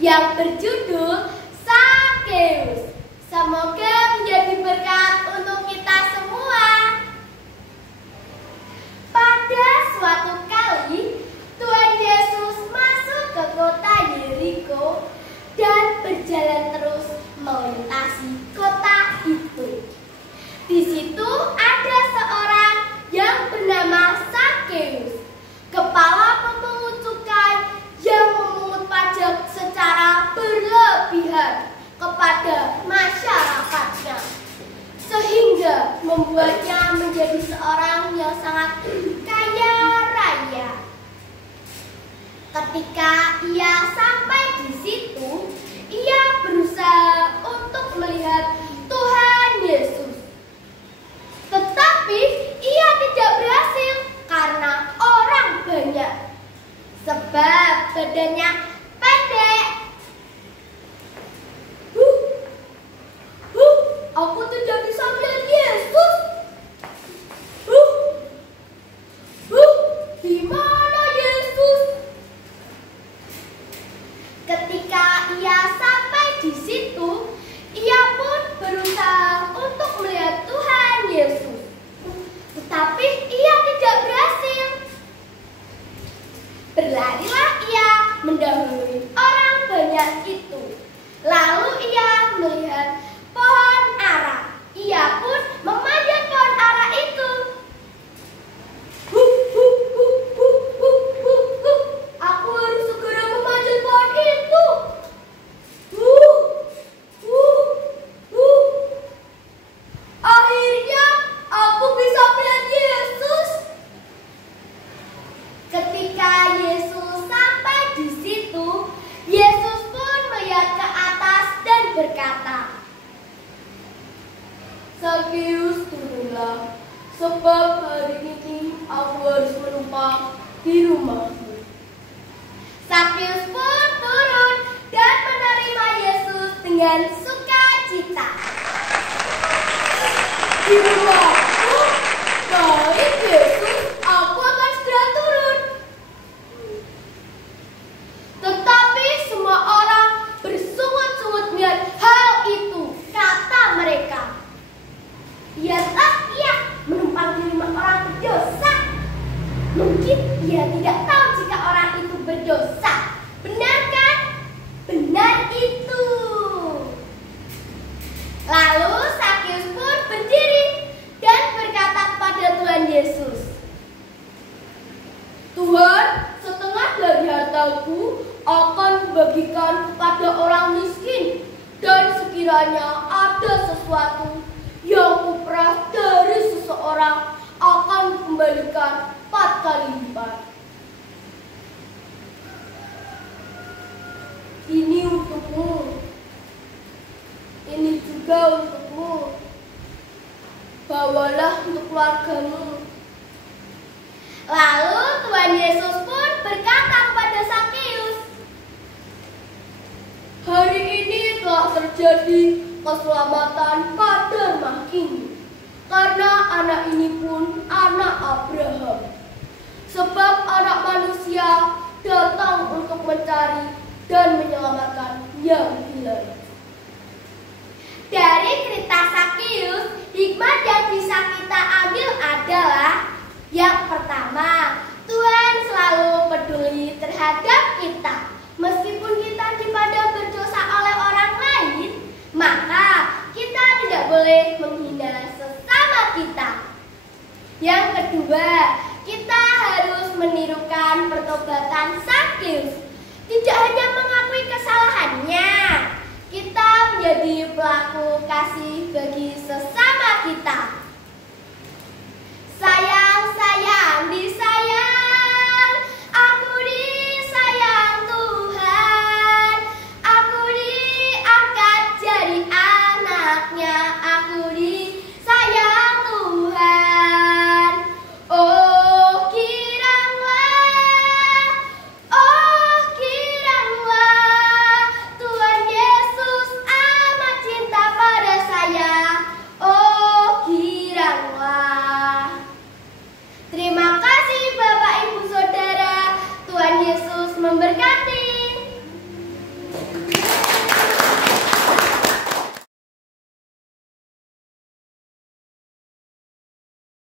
yang berjudul Sakeus. Semoga menjadi berkat untuk kita semua. Pada suatu kali, Tuhan Yesus masuk ke kota Yeriko dan berjalan terus melintasi kota itu. Di situ ada seorang yang bernama Sakeus, kepala pemungut cukai yang memungut pajak secara berlebihan kepada masyarakatnya, sehingga membuatnya menjadi seorang yang sangat kaya raya. Ketika ia sampai di situ, ia berusaha untuk melihat Tuhan Yesus. Tetapi ia tidak berhasil karena orang banyak, sebab badannya pendek. Aku tidak bisa melihat Yesus. Di mana Yesus? Ketika ia sampai di situ, ia pun berusaha untuk melihat Tuhan Yesus. Tetapi ia tidak berhasil. Berlarilah ia mendahului orang banyak itu. Lalu ia melihat pohon ara. Ia pun memanjat pohon ara itu. Aku harus segera memanjat pohon itu. Akhirnya aku bisa melihat Yesus. Ketika Yesus sampai di situ, Yesus pun melihat ke atas dan berkata, "Sakeus, turunlah, sebab hari ini aku harus menumpang di rumahmu." Sakeus pun turun dan menerima Yesus dengan sukacita. "Di rumahku? Baik Yesus, aku akan segera turun." Tetapi semua orang bersungut-sungut melihat hal itu. Kata mereka, "Biarlah ia menumpang di rumah orang berdosa. Mungkin ia tidak tahu jika orang itu berdosa." Benar kan? Benar itu. Lalu Sakeus pun berdiri dan berkata kepada Tuhan Yesus, "Tuhan, setengah dari hartaku akan kubagikan kepada orang miskin, dan sekiranya ada sesuatu yang kuperah dari seseorang akan kembalikan 4 kali lipat." Ini untukmu, ini juga untukmu. Bawalah untuk keluargamu. Lalu Tuhan Yesus pun berkata kepada Sakeus, "Hari ini telah terjadi keselamatan pada rumah ini, karena anak ini pun anak Abraham. Sebab anak manusia datang untuk mencari dan menyelamatkan yang hilang." Dari cerita Sakeus, hikmat yang bisa kita ambil adalah: yang pertama, Tuhan selalu peduli terhadap kita.